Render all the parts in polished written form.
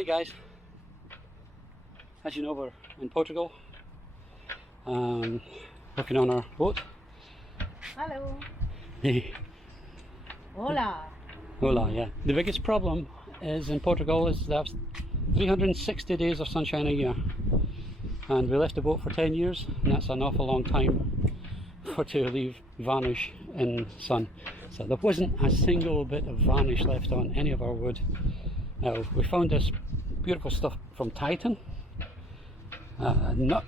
Hi guys, as you know we're in Portugal, working on our boat. Hello. Hey. Hola. Hola, yeah. The biggest problem is in Portugal is there's 360 days of sunshine a year, and we left the boat for 10 years, and that's an awful long time to leave varnish in sun. So there wasn't a single bit of varnish left on any of our wood. Now we found this beautiful stuff from Titan. I'm not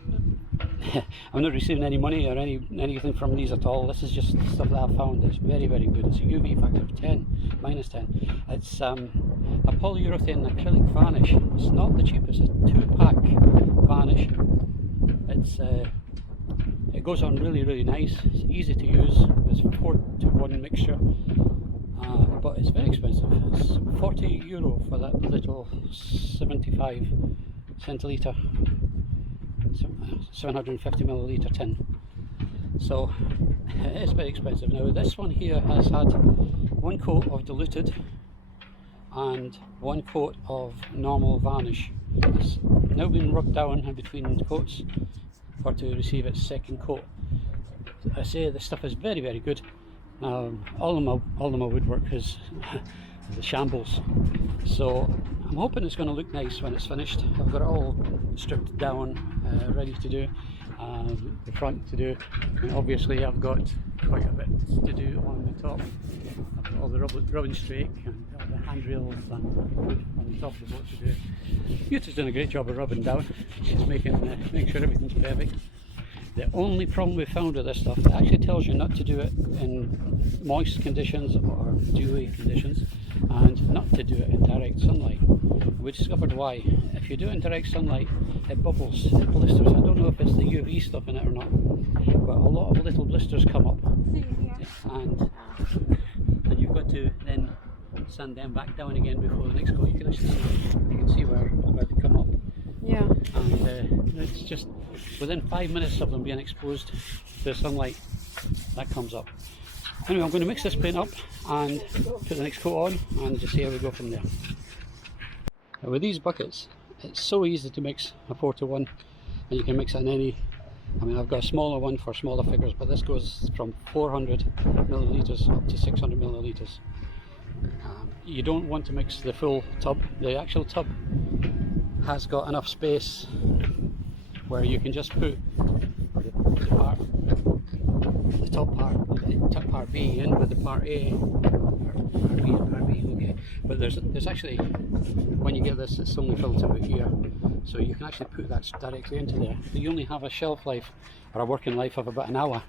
receiving any money or anything from these at all. This is just stuff that I've found. It's very, very good. It's a UV factor of 10, minus 10. It's a polyurethane acrylic varnish. It's not the cheapest. It's a 2-pack varnish. It goes on really, really nice. It's easy to use. It's 4-to-1 mixture. But it's very expensive. It's €40 for that little 75 centilitre, 750 millilitre tin. So it is very expensive. Now this one here has had 1 coat of diluted and 1 coat of normal varnish. It's now been rubbed down in between coats to receive its 2nd coat. I say this stuff is very, very good. All of my woodwork is the shambles, so I'm hoping it's going to look nice when it's finished. I've got it all stripped down, ready to do, the front to do, and obviously I've got quite a bit to do on the top. I've got all the rubbing strake and all the handrails and on the top of the boat to do. Jutta's done a great job of rubbing down. She's making sure everything's perfect. The only problem we found with this stuff, it actually tells you not to do it in moist conditions or dewy conditions, and not to do it in direct sunlight. We discovered why. If you do it in direct sunlight, it bubbles, it blisters. I don't know if it's the UV stuff in it or not, but a lot of little blisters come up, and you've got to then sand them back down again before the next coat. You can see where they come up. Yeah. And it's just within 5 minutes of them being exposed to the sunlight, that comes up. Anyway, I'm going to mix this paint up and put the next coat on and just see how we go from there. Now, with these buckets, it's so easy to mix a 4-to-1, and you can mix it in any. I mean, I've got a smaller one for smaller figures, but this goes from 400 millilitres up to 600 millilitres. You don't want to mix the full tub. The actual tub has got enough space where you can just put the top part B in with the part A, part B, okay. But there's actually, when you get this, it's only filled to about here, so you can actually put that directly into there. But you only have a shelf life or a working life of about an hour,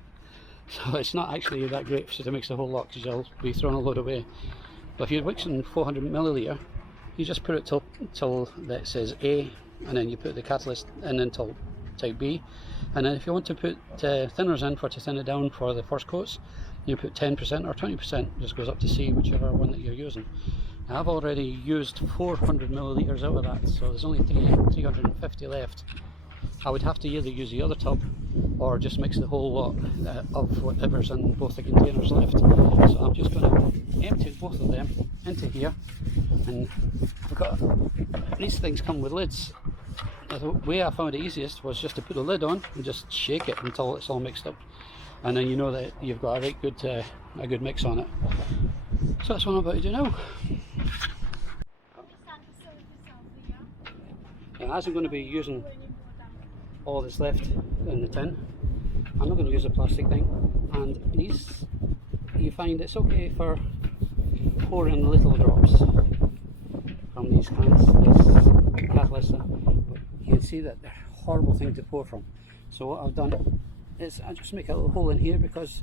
so it's not actually that great to mix the whole lot, because you'll be throwing a load away. But if you're mixing 400 millilitre, you just put it till that says A, and then you put the catalyst in until type B, and then if you want to put thinners in to thin it down for the first coats, you put 10% or 20%, just goes up to C, whichever one that you're using. Now, I've already used 400 millilitres out of that, so there's only 350 left. I would have to either use the other tub or just mix the whole lot of whatever's in both the containers left. So I'm just going to empty both of them into here, and these things come with lids. The way I found it easiest was just to put the lid on and just shake it until it's all mixed up, and then you know that you've got a good mix on it. So that's what I'm about to do now. Now, as I'm going to be using all that's left in the tin, I'm not going to use a plastic thing, and these, you find it's okay for pouring little drops from these cans, this catalyst, but you can see that they're a horrible thing to pour from. So what I've done is I just make a little hole in here, because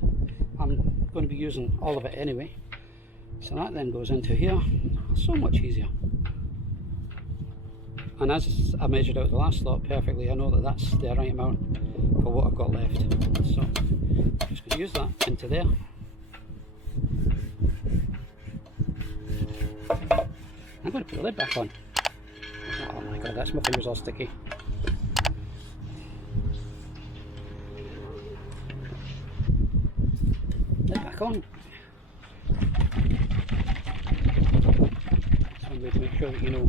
I'm going to be using all of it anyway. So that then goes into here, so much easier. And as I measured out the last lot perfectly, I know that that's the right amount for what I've got left. So I'm just going to use that into there. I'm going to put the lid back on. Oh my god, that's my fingers all sticky. Lid back on. One way to make sure that you know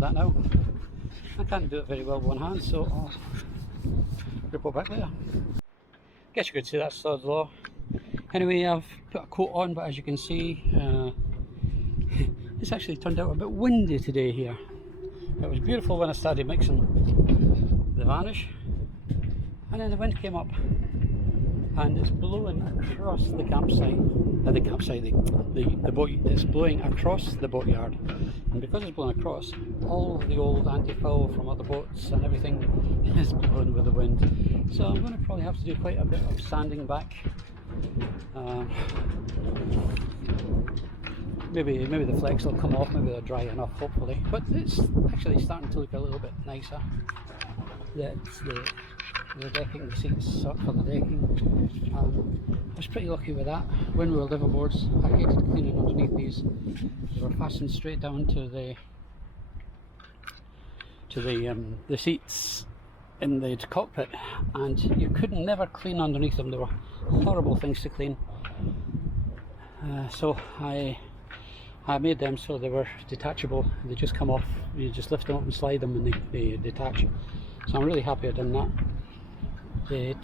with that now. I can't do it very well with one hand, so I'll report back later. Guess you could say that's Sod's Law. Anyway, I've put a coat on, but as you can see, it's actually turned out a bit windy today here. It was beautiful when I started mixing the varnish, and then the wind came up and it's blowing across the campsite, the boat, it's blowing across the boatyard, and because it's blowing across, all of the old anti-foul from other boats and everything is blowing with the wind. So I'm going to probably have to do quite a bit of sanding back. Maybe the flecks will come off, maybe they're dry enough hopefully, but it's actually starting to look a little bit nicer. That's the decking, the seats for the decking. I was pretty lucky with that. When we were liveaboards, I hated cleaning underneath these. They were fastened straight down to the seats in the cockpit, and you could never clean underneath them. They were horrible things to clean. So I made them so they were detachable. They just come off, you just lift them up and slide them and they detach. So I'm really happy I've done that. The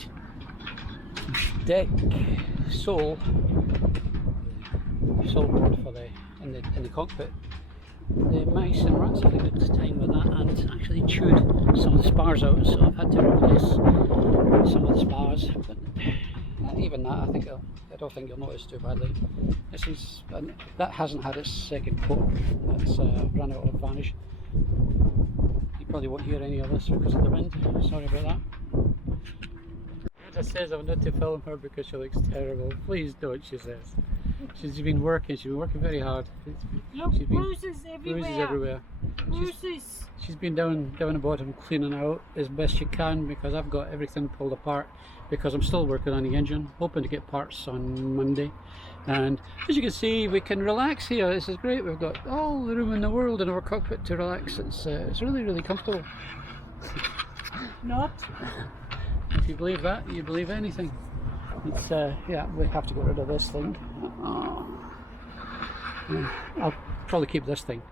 deck sole board for in the cockpit, the mice and rats had a good time with that and actually chewed some of the spars out, so I've had to replace some of the spars, but even that I don't think you'll notice too badly. This is, that hasn't had its second coat, that's run out of varnish. You probably won't hear any of this because of the wind, sorry about that. Jutta says I'm not to film her because she looks terrible. Please don't, she says. She's been working very hard. Look, bruises everywhere. Bruises. She's been down the bottom cleaning out as best she can because I've got everything pulled apart because I'm still working on the engine, hoping to get parts on Monday. And as you can see, we can relax here. This is great. We've got all the room in the world in our cockpit to relax. It's really comfortable. Not. If you believe that, you believe anything. It's yeah, we have to get rid of this thing. I'll probably keep this thing.